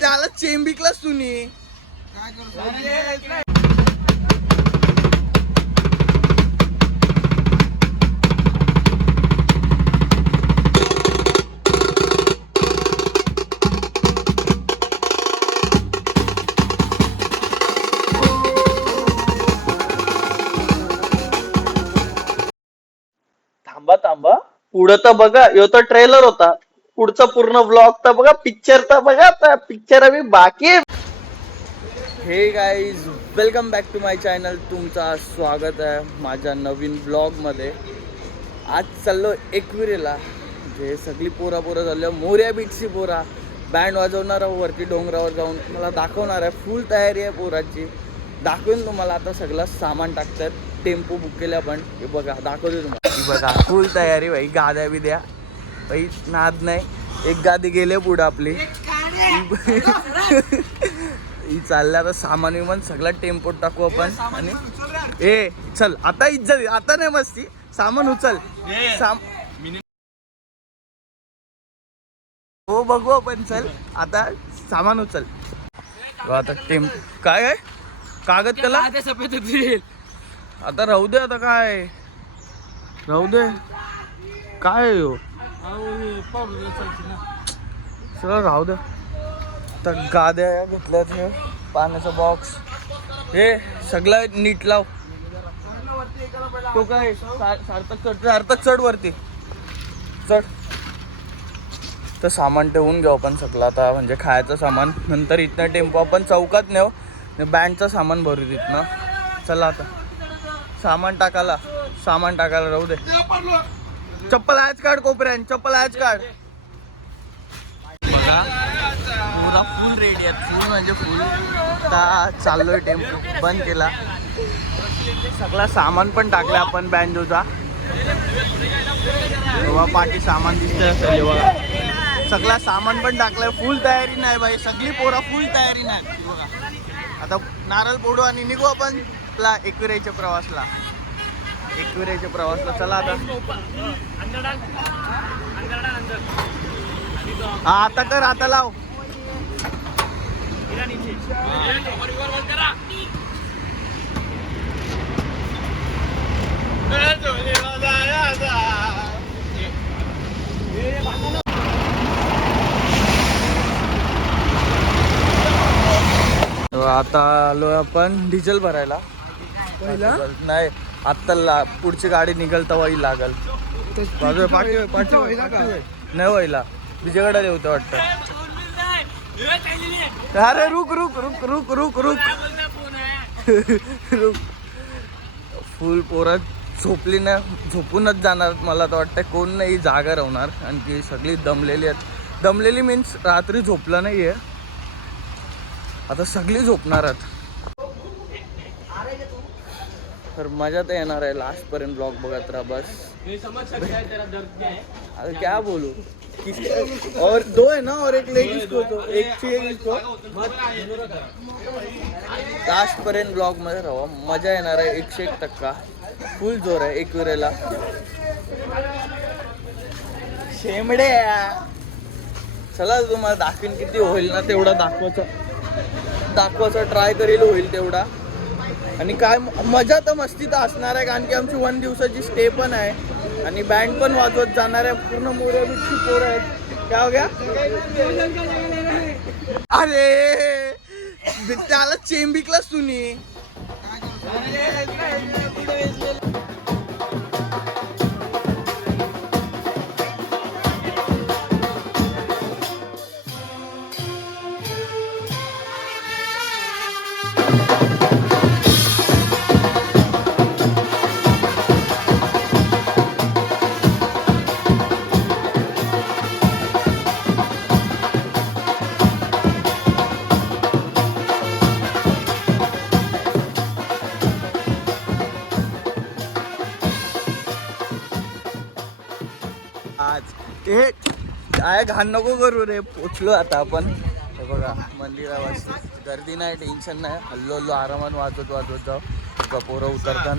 त्याला चेंबिकलाच तुम्ही काय करतो. थांबा पुढं तर बघा, यो तर ट्रेलर होता. पुढचा पूर्ण ब्लॉग तर बघा, पिक्चर तर बघा, पिक्चर अभी बाकी. Hey guys, welcome back to my channel. तुमचं स्वागत आहे माझ्या नवीन ब्लॉग मध्ये. आज चाललो एकविरेला, जे सगळी पोरा चाललो मोर्या बीचची पोरा. बँड वाजवणार वरती डोंगरावर जाऊन मला दाखवणार आहे. फुल तयारी आहे पोराची, दाखवेन तुम्हाला. आता सगळं सामान टाकतात, टेम्पो बुक केल्या पण. हे बघा, दाखवते तुम्हाला. ही बघा फुल तयारी भाई. गाद्या बिद्या भाई, नाद नाही. एक गादी गेले पुढं आपली. ही चालल्या आता. सामान विमान सगळा टेम्पोत टाकू आपण. आणि ए चल आता, इज्जत आता नाही मस्ती. सामान उचल. हो बघू आपण. चल आता सामान उचल. आता काय आहे कागद त्याला आता राहू दे. आता काय राहू दे. काय हो सगळं राहू दे. तर गाद्या घेतल्यात, हे पाण्याचा बॉक्स, हे सगळं नीट लाव. तो काय सार्थक चढ वरती चढ. तर सामान ठेवून घेऊ आपण सगळं आता. म्हणजे खायचं सामान नंतर. इथनं टेम्पो आपण चौकात नेऊ, बँडचं सामान भरू तिथनं. चला आता सामान टाकायला राहू दे. चप्पल आहेच काढ कोपऱ्यान, चप्पल आहेच काढ. बघा पुरा फुल रेडी आहे. फुल म्हणजे फुल. आता चाललोय, टेम्पो बंद केला. सगळा सामान पण टाकला आपण बँजोचा. तेव्हा पाठी सामान दिसतंय असेल बघा. सगळा सामान पण टाकलाय. फुल तयारी नाही बाई, सगळी पोरा फुल तयारी नाही बघा. आता नारळ फोडू आणि निघू आपण आपला एकविरेच्या प्रवासला. चला आता. हा आता कर, आता लाव. आता आलोय आपण डिझेल भरायला. नाही आता पुढची गाडी निघल तेव्हा लागल. नाही व्हायला विजयगडा येऊतं वाटतं. अरे रुक रुक रुक रुक रुक रुक रुक. फुल पोरं झोपली ना, झोपूनच जाणार मला तर वाटतं. कोण नाही जागा राहणार. आणखी सगळी दमलेली आहेत. दमलेली मीन्स रात्री झोपलं नाही आहे. आता सगळी झोपणार आहेत. तर मजा तर येणार आहे. लास्ट पर्यंत ब्लॉग बघत राहा बस. अरे क्या बोलू. और दो है ना, और एक लेडीज को तो एक को. लास्ट पर्यंत ब्लॉग मध्ये राहा, मजा येणार आहे 101%. फुल जोर आहे एकविरेला. शेमडे चला तुम्हाला दाखवीन किती होईल ना तेवढा दाखवायचा ट्राय करेल, होईल तेवढा. आणि काय मजा तर मस्ती तर असणार आहे. कारण की आमची 1 दिवसाची स्टे पण आहे आणि बँड पण वाजवत जाणार आहे. पूर्ण मोर्या बीचची पोरं आहेत. क्या हो गया. अरे त्याला चेंबिकलाच तुम्ही आज हे काय घाण नको करू रे. पोचलो आता आपण. हे बघा मंदिरावर गर्दी नाही, टेन्शन नाही. हल्लो आरामात वाजवत जाऊ. पोरं उतरतात.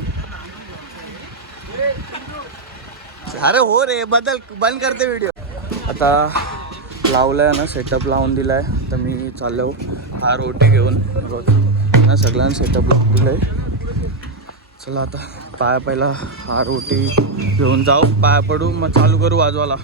अरे हो रे, बदल बंद करते व्हिडिओ. आता लावलाय ना, सेटअप लावून दिलाय. तर मी चाललो हा रोटी घेऊन रोज ना सगळ्यांना सेटअप लावून दिलाय. चला आता पाया पहिला हा रोटी घेऊन जाऊ, पाया पडू, मग चालू करू वाजवायला.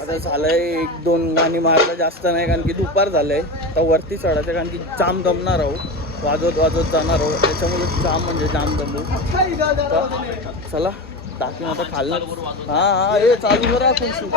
आता झालंय 1-2 गाणी मारलं, जास्त नाही, कारण की दुपार झालंय. तर वरती चढायचं, कारण की जाम दमणार आहो, वाजवत वाजवत जाणार आहो, त्याच्यामुळे जाम म्हणजे जाम दमू. चला टाकीन आता खाल्लं. हा हे चालू करा खुशी.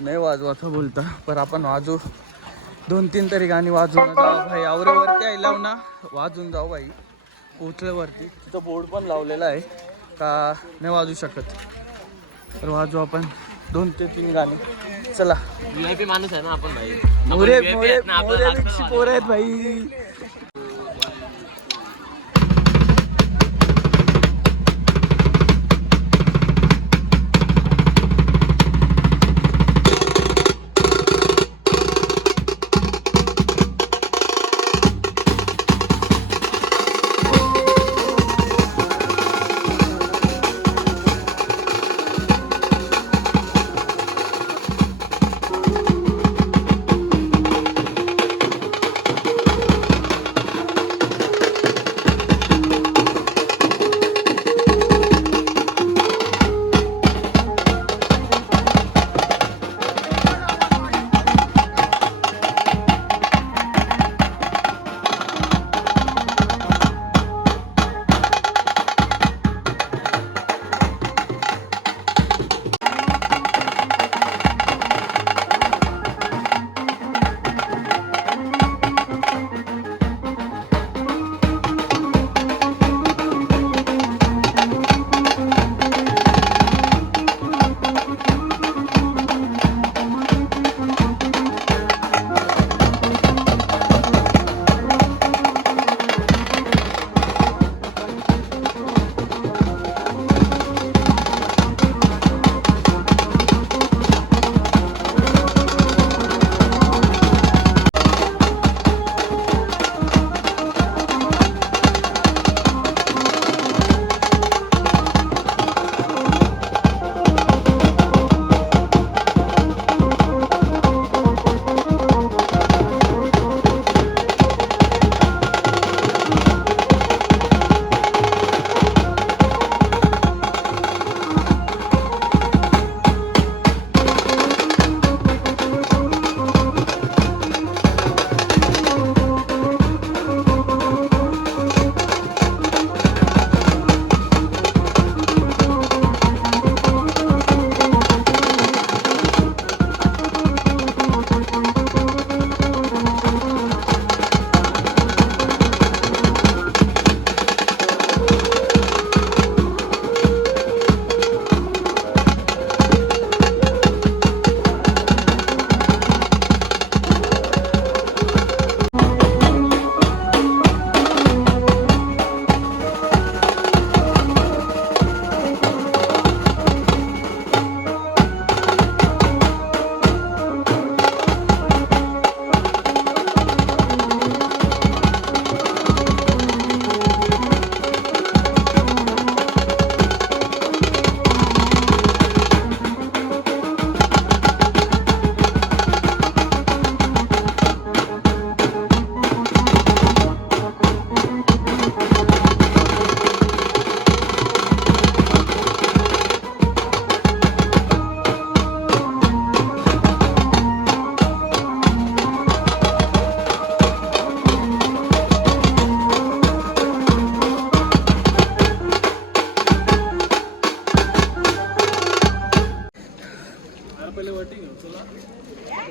नाही वाजवायचं बोलता, पर आपण वाजू 2-3 तरी गाणी वाजवून जाऊ भाई. आवरेवरती आहे लाव ना, वाजून जाऊ भाई. पोचल्यावरती तिथं बोर्ड पण लावलेला आहे का नाही वाजू शकत, तर वाजू आपण 2 ते 3 गाणी. चला. VIP माणूस आहे ना आपण भाई. मोरे मोरे मोरे पोर आहेत भाई.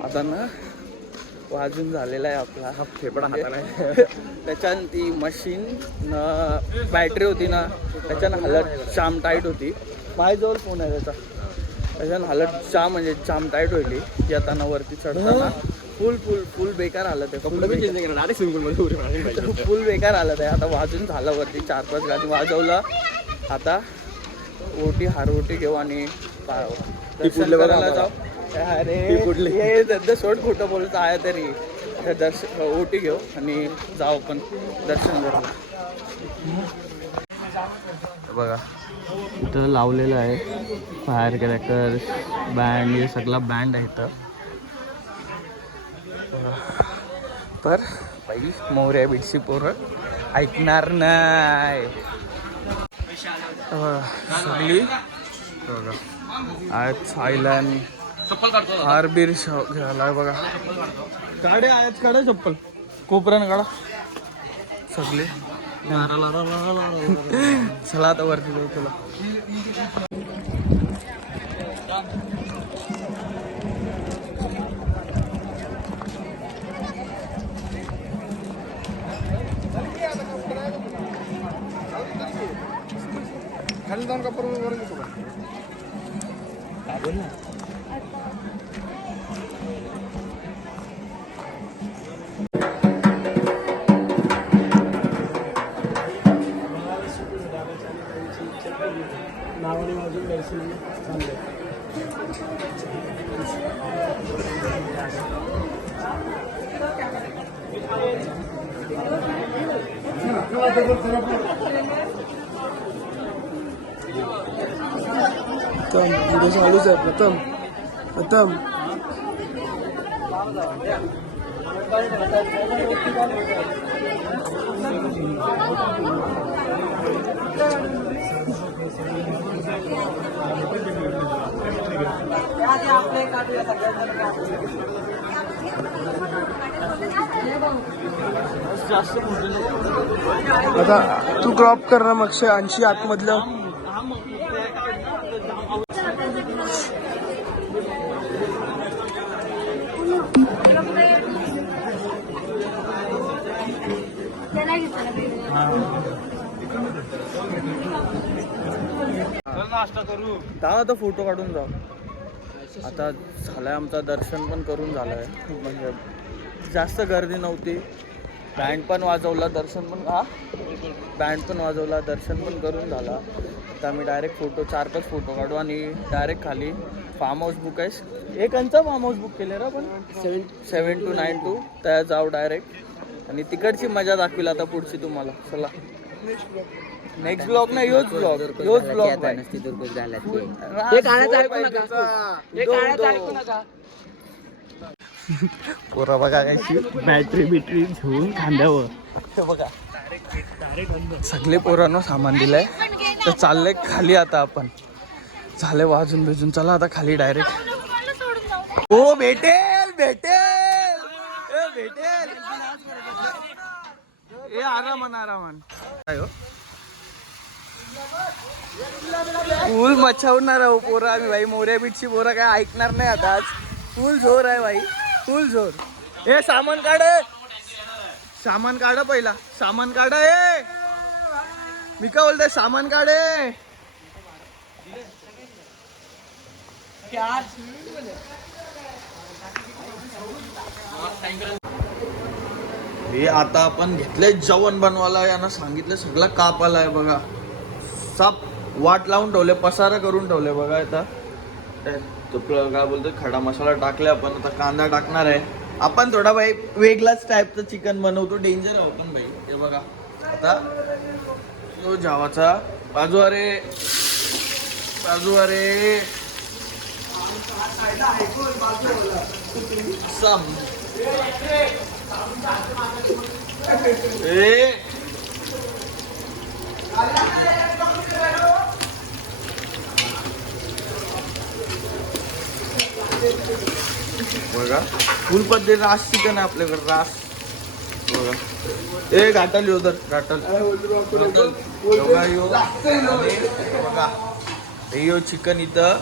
आता ना वाजून झालेला आहे आपला हा फेफडा हाताला. त्याच्यानं ती मशीन बॅटरी होती ना, त्याच्यानं हालत जाम टाईट होती. माझ्याजवळ फोन आहे त्याचा. त्याच्यानं हालत जाम म्हणजे जाम टाईट होईल. येताना वरती चढताना फुल फुल फुल बेकार हालत आहे. फुल बेकार हालत आहे. आता वाजून झालं वरती 4-5 गाणी वाजवलं. आता ओटी हारओटी घेऊ आणि दर्शन करायला जाऊ. अरे हे सोड खोटं बोलत आहे तरी ओटी घेऊ आणि जाऊ पण दर्शन करायला. बघा इथं लावलेलं आहे फायर क्रॅकर्स बँड, हे सगळा बँड आहे इथं. पर बाई मोऱ्या बिडशी पोरं ऐकणार नाही. सगळी आज थायलंड हारबीर घ्यायला बघा. काढे आहेत, काढा चप्पल कोपऱ्यानं काढा सगळे. चला आता वरती जाऊ. तुला व्हिडिओ चालूच आहे. प्रथम आता तू क्रॉप कर ना मग ऐंशी आतमधलं. आता फोटो काढून जाऊ. आता झालाय आमचा दर्शन पण करून झालंय. म्हणजे जास्त गर्दी नव्हती. बँड पण वाजवला, दर्शन पण दर्शन पण करून झाला. आता आम्ही डायरेक्ट 4-5 फोटो काढू आणि डायरेक्ट खाली फार्म हाऊस बुक आहे. एकांचा फार्म हाऊस बुक केले रे आपण 7292 त्या जाऊ डायरेक्ट आणि तिकडची मजा दाखविल आता पुढची तुम्हाला. चला नेक्स्ट ब्लॉग नाही, योच ब्लॉग पोरा बघा कशी बॅटरी घेऊन खांद्यावर बघा. सगळे पोरांना सामान दिलंय तर चाललंय खाली. आता आपण झाले वाजून भेजून. चला आता खाली डायरेक्ट. हो भेटेल ए आरामान फुल मचावणार आहो पोरं आम्ही भाई. मोऱ्या बीटची पोरं काय ऐकणार नाही आता. आज फुल जोर आहे भाई, फुल जोर. हे सामान काढ पहिला. सामान काढ. मी काय बोलतोय, सामान काढ. हे आता आपण घेतलंय जेवण बनवायला. यांना सांगितलं सगळं कापाला आहे बघा. साप वाट लावून ठेवले, पसारा करून ठेवले बघा. आता काय बोलतोय खडा मसाला टाकले आपण. आता कांदा टाकणार आहे आपण. थोडा भाई वेगळाच टाईपचं चिकन बनवतो. डेंजर आहे पण भाई. हे बघा आता तो जावाचा बाजू अरे सम बघा फुल पद्धती रास चिकन आहे आपल्याकडे. रास बघा. घाटल यो तर घाटल बघा. यो चिकन इथं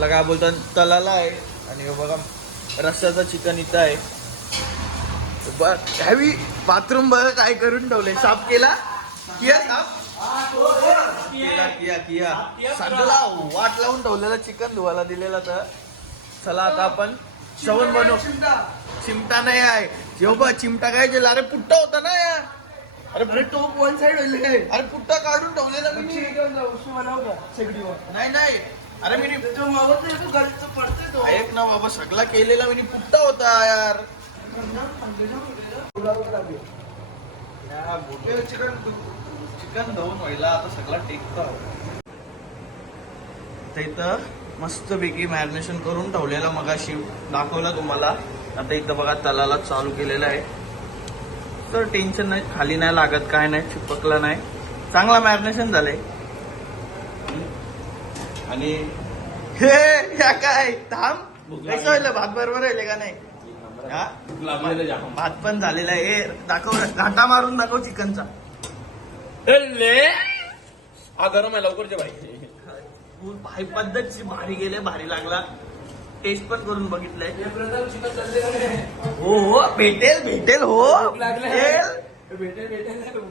काय बोलतात तलाला आहे. आणि बघा रस्स्याचं चिकन इथं आहे. हॅवी बाथरूम बघा काय करून ठेवले. साफ केला सगळा वाट लावून ठेवलेला चिकन धुवायला दिलेला. तर चला आता आपण जेवण बनवू. चिमटा नाही आहे जेव्हा चिमटा काय जे अरे पुट्टा होता ना यार. अरे टोप वन साइड होईल. अरे पुट्टा काढून ठेवलेला मी. नाही अरे मी ऐक ना बाबा, सगळा केलेला मी पुट्टा होता यार. चिकन धुवून व्हायला आता सगळा टेकतो. इथं मस्त पैकी मॅरिनेशन करून ठेवलेला मगाशी दाखवला तुम्हाला. आता इथं बघा तलाला चालू केलेला आहे. तर टेन्शन नाही, खाली नाही लागत, काय नाही, चिपकला नाही. चांगला मॅरिनेशन झालंय. आणि हे काय थांब कसं व्हायला. भात बरोबर राहिले का नाही. भात पण झालेला आहे. दाखव घाटा मारून दाखव चिकनचा. गरम आहे लवकर भाई. भाई पद्धतची भारी गेले, भारी लागला. टेस्ट पण करून बघितलंय. हो भेटेल हो.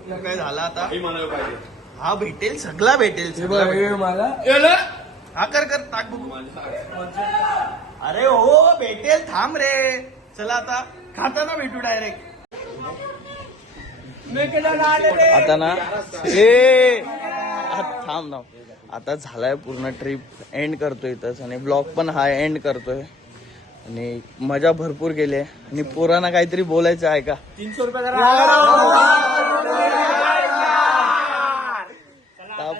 काय झालं आता. हा भेटेल, सगळा भेटेल मला. हा कर टाक बघू. अरे हो भेटेल, थांब रे. चला आता खाताना भेटू डायरेक्ट. आता ना थांब ना. आता झालाय पूर्ण ट्रिप एंड करतोय इथंच. आणि ब्लॉग पण हा एंड करतोय. आणि मजा भरपूर केली आहे. आणि पोरांना काहीतरी बोलायचं आहे का. 300 रुपये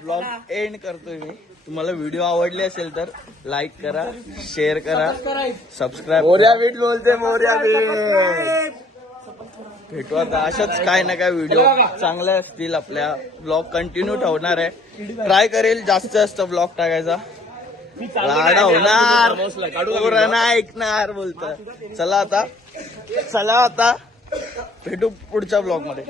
ब्लॉग एंड करतोय मी. तुम्हाला व्हिडिओ आवडले असेल तर लाईक करा, शेअर करा, सबस्क्राईब. मोर्या बीट बोलते, मोर्या बीट. भेटू आता अशाच काय ना काय व्हिडिओ चांगले असतील. आपल्या ब्लॉग कंटिन्यू ठेवणार आहे. ट्राय करेल जास्त ब्लॉग टाकायचा. लाडा होणार, पोरं नाही ऐकणार बोलत. चला आता भेटू पुढच्या ब्लॉग मध्ये.